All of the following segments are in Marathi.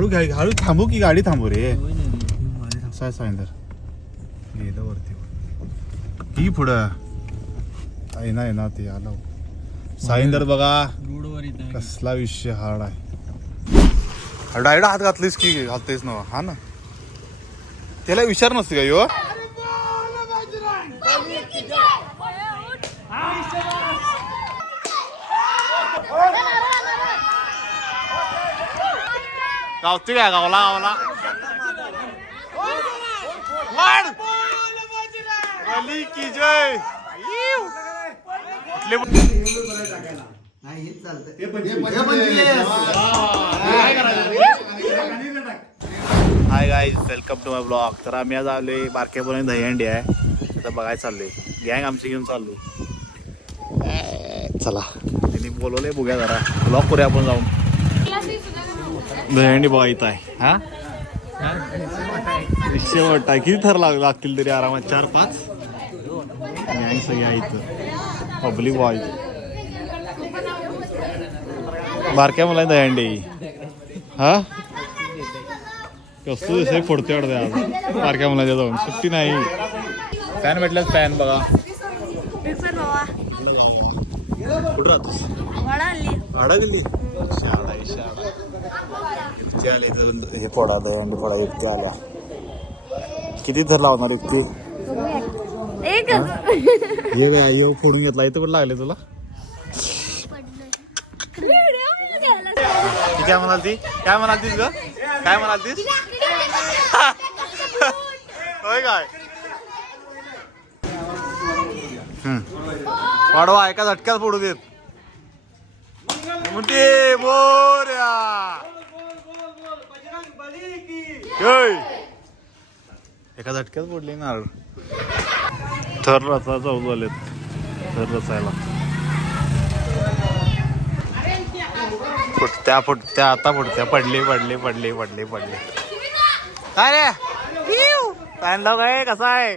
हळू घ्या हळू थांबू की गाडी थांबू रे? आहे सायंदर गेलं वरती ही पुढं. आहे ना ना ते आलं. सायंदर बघा रोडवर कसला विषय हार्ड आहे. डायरेक्ट हात घातलीस की घालतेस ना हा ना. त्याला विचार नसते का यो? गावती काय गावला गावला वाढ बली की जय hi guys welcome to my blog तर आम्ही आज आलोय बारक्यापर्यंत दहीहंडी आहे. आता बघायला चाललोय. गँग आमची घेऊन चाललोय. चला. त्यांनी बोलवलंय बघूया जरा. ब्लॉग करूया आपण जाऊन. दहीहंडी बघायचं आहे. हा? रिक्षे वाटत किती थर लाग लागतील तरी आरामात? चार पाच? सगळे आहे इथं पब्लिक बघायचं बारक्या मुलांनी दहीहंडी हा? कसं दिसतंय? फोडते वाटतं आज. बारक्या मुलाच्या जाऊन. सुट्टी नाही. फॅन भेटल्यास फॅन बघा. कुठं राहतोस? अडकली शाळा आहे शाळा. हे फोडा दहीहंडी फोडा युक्ती आल्या. किती थर लावणार युक्ती? हे? फोडून घेतला. इथं कुठं लागले तुला? ती काय म्हणाल ती काय म्हणाल तीस ग? काय म्हणाल तीस होय काय? हम्म. वाढवा एका झटक्यात फोडू देत. म्हणते मोर्या. एका झटक्यात पडले नारळ थर रचा जाऊ झालेत. थर रचायला. फुटत्या फुटत्या आता फुटत्या. पडली पडली पडली पडली पडली. काय रे? पिऊ. काय काय? कसा आहे?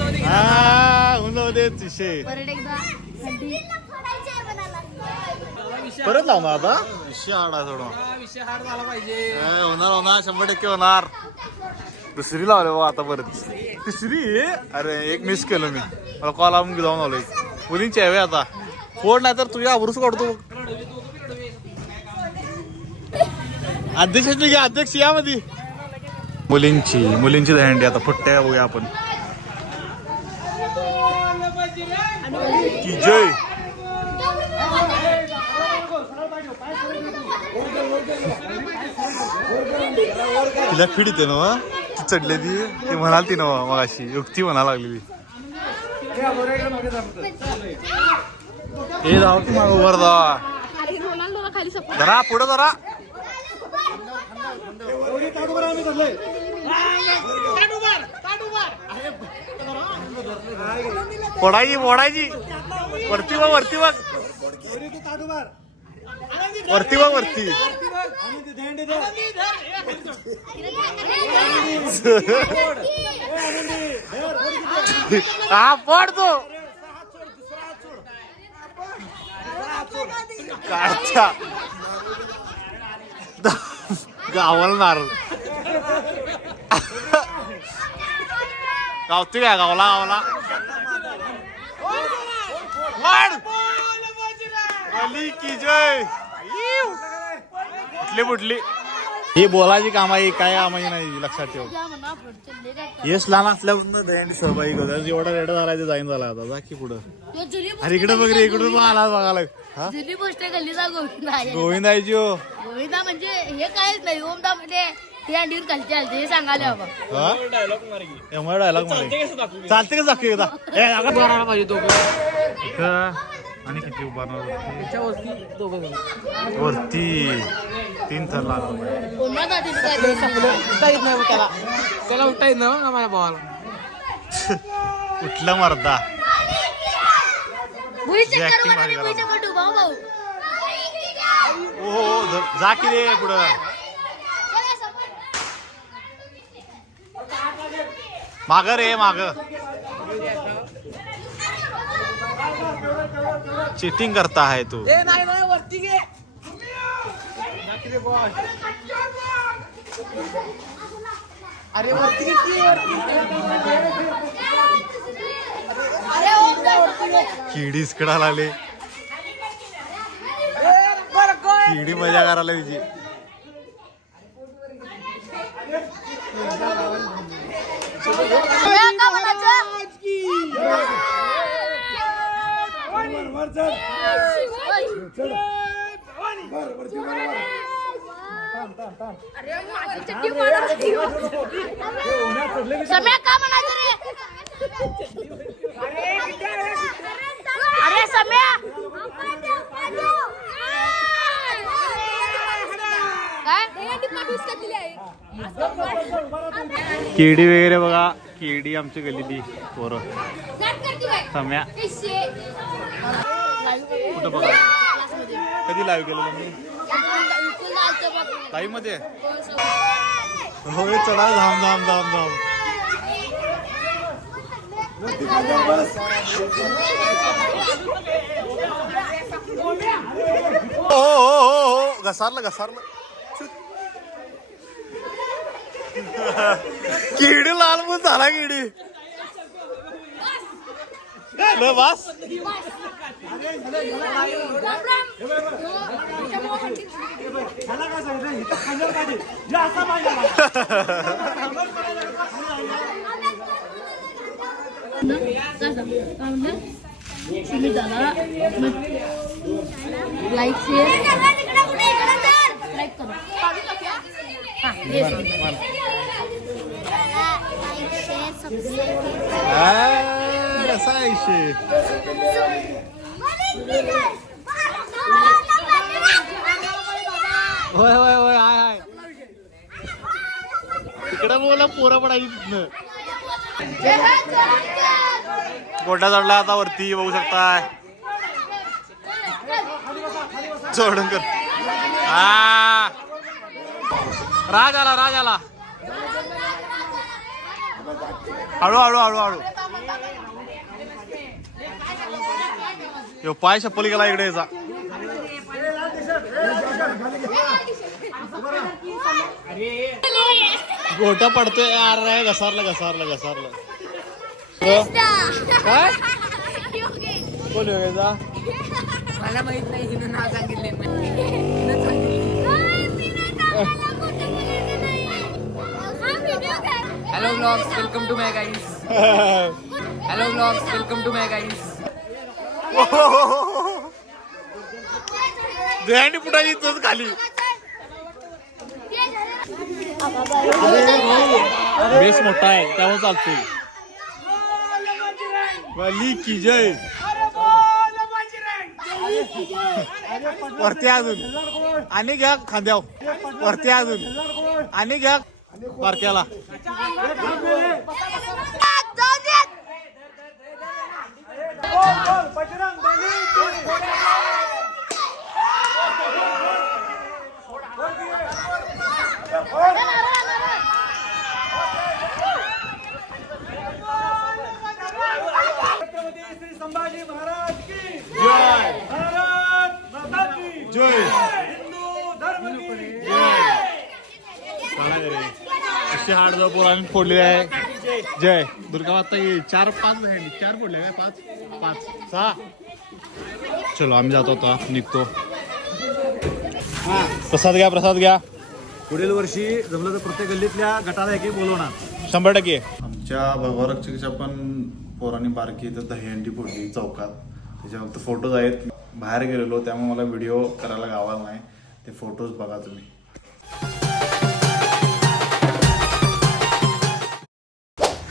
हा होऊन जाऊ दे विषय. परत एकदा हंडी परत लावणार आता? विषय आडा थोडा विषय हार झाला पाहिजे. ए, होणार होणार शंभर टक्के होणार. दुसरी लावले बा आता परत. तिसरी? अरे एक मिस केलं मी. मला कॉल आणून जाऊन आलोय. मुलींची आहे व्हय आता. फोड नाही तर तुझ्या आबरूस काढतो अध्यक्ष अध्यक्ष यामध्ये मुलींची मुलींची दहंडी आता फुट्ट्या बघूया आपण. की जय तिला फिड येते ना ती चढले ती ती म्हणाल ती ना मग अशी युक्ती म्हणा लागलेली. हे जाऊ की मग सपोर्ट जरा पुढे जरा. फोडायची फोडायची वरती बघ वरती बघ. वरती बघ वरती. हा पड तो. काढच्या गावाला नारळ गावती काय गावला. गावला की जय. कुठली कुठली ही बोलायची काम आहे काय कामाची नाही लक्षात ठेव. यश लहान असल्यापासून सहभागी होता एवढा रेड झालाय ते जाईन झाला आता. जा की पुढं. अरे इकडे बघ रे इकडून पण आला बघायला हा? जुनी गोष्ट आहे गल्लीचा गोविंद आहे. आहे हो. गोविंदा म्हणजे हे कायच नाही ओमदा म्हणजे ते अंडीवर खालचे आलते हे सांगायला बाबा हा डायलॉग मार की एवढा डायलॉगमध्ये कसं दाखवू चालते का दाखव एकदा ए. पाहिजे इथं आणि किती उभारणार वरती? त्याच्यावरती दोघं जण. वरती तीन थर. उठता येत नाही त्याला त्याला उठता येत नाही बघा माझ्या भावाला कुठला मर्दा भुई जे चक्कर acting मारा भारी आणि भुई करा. चक्कर उभा हो भाऊ ओ हो, ज- जा की रे पुढं माग रे माग. चिटिंग करता है तू. अरे वरती घे. की, वरती अरे ओम दा किडी गोय. किडी मजा करायला तिची. सम्या का म्हणायचं रे अरे सम्या काय किडी वगैरे बघा किडी आमची गल्लीली पोरं. सम्या. कुठं बघा? कधी लाईव्ह केलेलं मी लाईव्हमध्ये होय चढा धाम धाम धाम धाम हो, हो हो हो हो. घसारलं घसारलं. किडी लाल पण झाला किडी वास लाईक शेअर लाईक करा हा, कसा होय होय होय हाय हाय. तिकडे बोला पोरं पडायची तिथनं गोड्या चढला आता वरती बघू शकताय. सोडून कर. हा. राज आला राज आला. हळू हळू हळू हळू यो पाय चप्पल गेला इकडे याचा गोटा पडतोय यार रे घसारला घसारला घसारला. काय? कोण योगाचा मला माहीत नाही हिनं नाव सांगितले hello blogs welcome to my guys hello blogs welcome to my guys दह्याने पुढे तोच खाली. बेस मोठा आहे त्यामुळे चालतोय. वाली की जय. वरती अजून. आणि घ्या खांद्याव वरती अजून. आणि घ्या. बारक्याला छत्रपती श्री संभाजी महाराज की जय भारत माता की जय हिंदू धर्म की असे हाड फोडलेले आहे. जय. दुर्गा माता ये चार पाच आहे चार फोडले काय? पाच? पाच. सहा. चलो आम्ही जातो आता. निघतो. प्रसाद घ्या प्रसाद घ्या. पुढील वर्षी जमलं तर प्रत्येक गल्लीतल्या गटाला एक बोलवणार. शंभर टक्के. आमच्या भगवारक्षकच्या पण पोरांनी बारकी इथं दहीहंडी फोडली चौकात. त्याच्या फक्त फोटोज आहेत. बाहेर गेलेलो त्यामुळे मला व्हिडिओ करायला गावाला नाही. ते फोटोज बघा तुम्ही.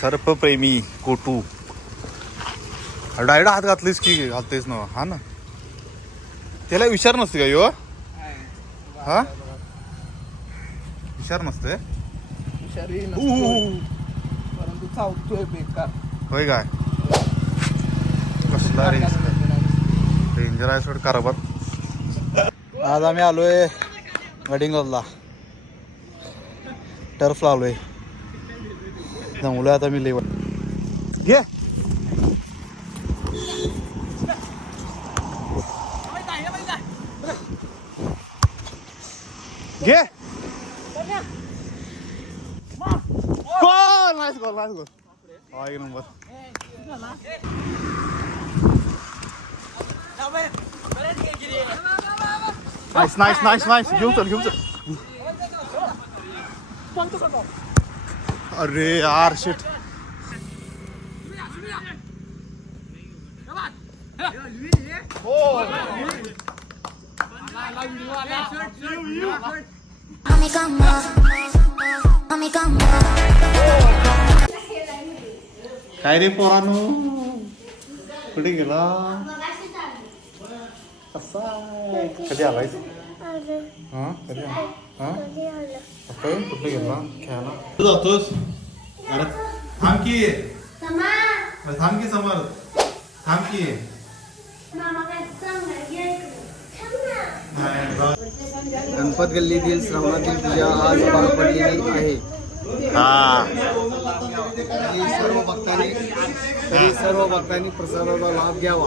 सर्पप्रेमी कोटू. डायरेक्ट हात घातलीस की घालतेस ना. हा ना. त्याला विचार नसते का यो? हा? विचार नसते? परंतु चावतोय बेकार. होय काय? कसला रे? डेंजर आहे सोड कारभार. आज आम्ही आलोय गडिंगला टर्फला आलोय. जमलोय आता मी लेवल घे. घे. Goal nice goal nice goal हा एक number. Nice nice nice nice घेऊन चल घेऊन चल. अरे यार shit Mami, come on. Mami, come on. काय रे पोरानो कुठे गेला कसा आहे? कधी आलाय हा कधी आला? हा गेला जातोस अरे थांब की थांब की समोर थांब की नाही, गणपत गल्लीतील श्रावणातील पूजा आज पार पडलेली आहे. सर्व भक्तांनी तरी सर्व भक्तांनी प्रसादाचा लाभ घ्यावा.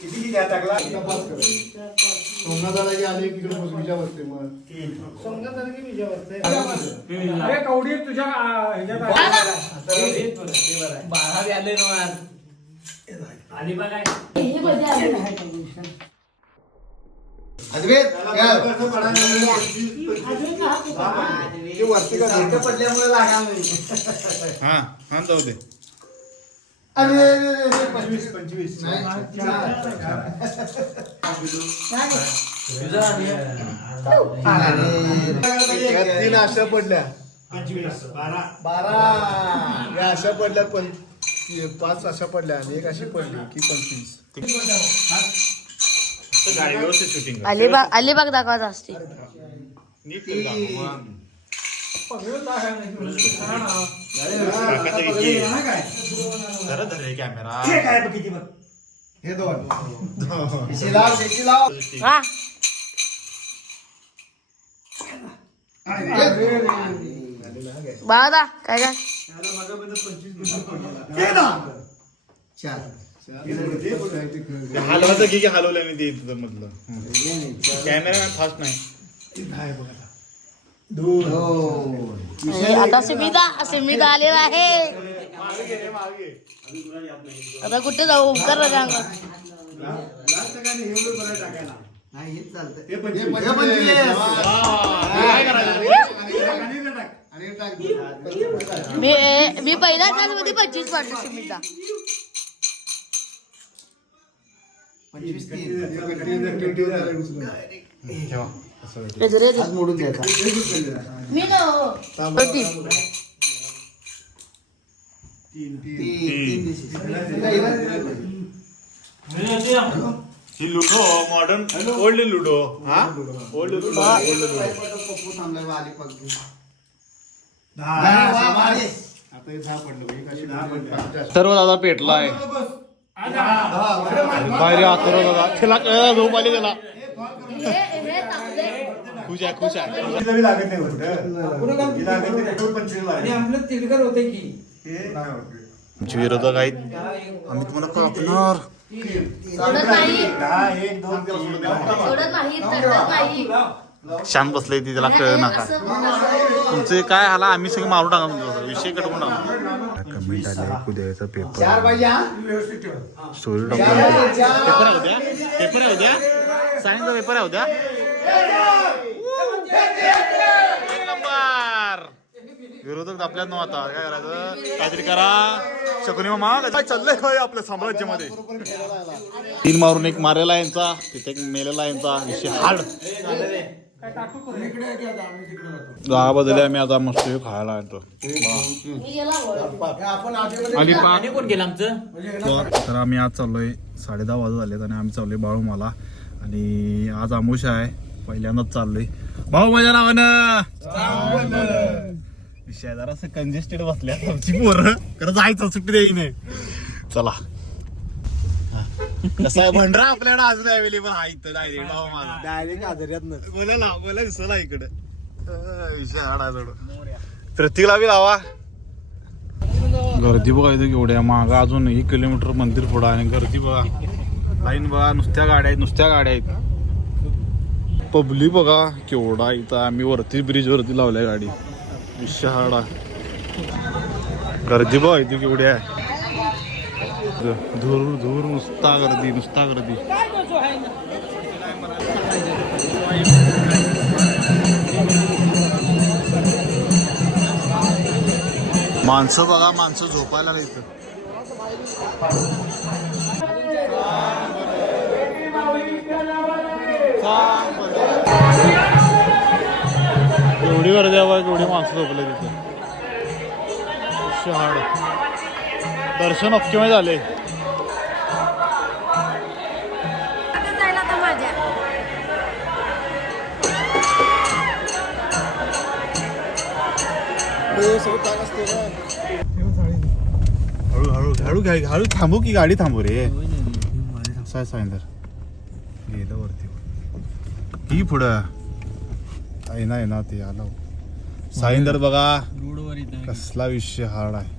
किती द्या टाकला? सोमनाथाला आली तिकडे भुजबीच्या बसते मग. अरे कवडी तुझ्या आ, ह्याच्यात आहे. आले ते वरती का पडल्यामुळे लागा नाही. हा हा जाऊ दे. अरे पंचवीस पंचवीस. तीन अशा पडल्या. बारा. या अशा पडल्या पण पाच अशा पडल्या आणि एक अशी पडली की पंचवीस. गाडी व्यवस्थित शूटिंग अलिबाग अलिबाग दाखवत असते नीट दाखव मग. जरा धर रे कॅमेरा हे दोन शेती लाव शेती लाव हा बाळा काय काय चार ते हलवायचं की की हलवलं नाही ते तुझं मधलं कॅमेरा फास्ट नाही दोन अरे, आता सिमिदा सिमिदा आलेला आहे आता कुठे जाऊ कर रे अंग नाही हेच चालतंय हे पंचवीस आणि टाक मी मी पहिल्या क्लासमध्ये पंचवीस पाडलो सुमिता पंचवीस तीन ठेवा. असं रे रे रे. आज मोडून द्यायचा. मी ना हो. होती. तीन तीन दिवशी. ही लुडो मॉडर्न ओल्ड लुडो. हा? Old ludo. Old ludo. Pappu थांबलाय बा, आली पग. दहा, बावीस. आता हे दहा पडलं, एक अशी दहा पडलं. सर्व दादा पेटला आहे बाहेर आतुर दादा. त्याला कळलं झोप आली त्याला. खुश तिडकर होते की? आमचे विरोधक आहेत. आम्ही तुम्हाला कापणार. सोडत नाही. सोडत नाही तडत नाही. शांत बसले ती त्याला कळ नका. तुमचे काय आला आम्ही सगळे मारून टाका तुमचा विषय कटवून टाका. कमेंट आले उद्याचा पेपर. स्टोरी पेपर आहे उद्या? पेपर आहे उद्या? सायन्सचा पेपर आहे उद्या. एक नंबर. विरोधक आपल्यात नव्हता आता. काय करायचं? काहीतरी करा. शकुनी मामा काय चाललंय काय आपल्या साम्राज्यामध्ये? तीन मारून एक मारेला यांचा तिथे एक मेलेला यांचा. विषय हाड. गावा बदलले आम्ही आता मस्त खायला येतो आणि आणि कोण गेलं आमचं? तर आम्ही आज चाललोय साडे दहा वाजत आलेत आणि आम्ही चाललोय बाळूमाला. आणि आज आमुषा आहे. पहिल्यांदाच चाललोय. भाऊ माझ्या नावानं. विषय जरा असं कंजेस्टेड बसल्या आमची पोरं. खरं जायचं सुट्टी द्यायची नाही. चला. कसं आहे? भंडरा आपल्याकडे अजून अवेलेबल आहे इथं डायरेक्ट भाऊ माझा. डायरेक्ट आदर्यात बोला बोला दिसला इकडं. विषय हाडा प्रत्येकला बी लावा. गर्दी बघा इथं केवढ्या माग अजून एक किलोमीटर मंदिर पुढं आणि गर्दी बघा. लाईन बघा नुसत्या गाड्या आहेत नुसत्या गाड्या आहेत. पब्लिक बघा केवढा इथं आम्ही वरती ब्रिज वरती लावल्या गाडी. विशाळा. गर्दी बघा इथे केवढी आहे. धूर धूर नुसता गर्दी नुसता गर्दी. माणसं बघा माणसं झोपायला लागली इथं एवढी गर्दी आहे केवढी माणसं झोपले तिथे शहाड दर्शन अख्खी झाले. हळू हळू हळू घ्या हळू थांबू की गाडी थांबू रे. आहे सायंदर. गेलं वरती. की पुढं? आहे ना आहे ना ते आलं. सायंदर बघा कसला विषय हार्ड आहे.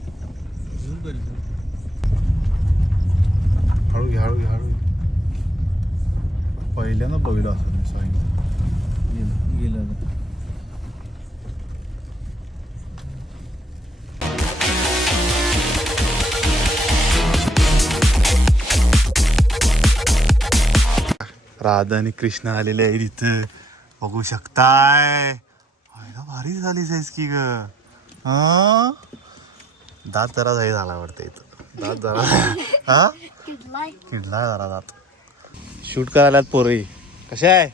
हळू घ्या हळू घ्या हळू. पहिल्यांदा बघितलं असं मी सायंदर राधा आणि कृष्ण आलेले आहेत इथं. बघू शकताय. भारी झाली साईज की ग. हा? दात जरा जाई झाला वाटतं इथं. दात जरा. हा? किडला जरा दात. शूट करायला पोरही कशा आहे?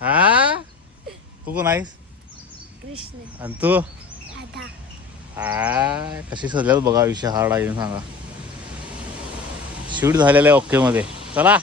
हा? तू कोण आहेस? कृष्ण. आणि तू? हा कशी सजल्यात बघा विषय हार्ड आहे सांगा. शूट झालेला आहे ओके मध्ये. चला.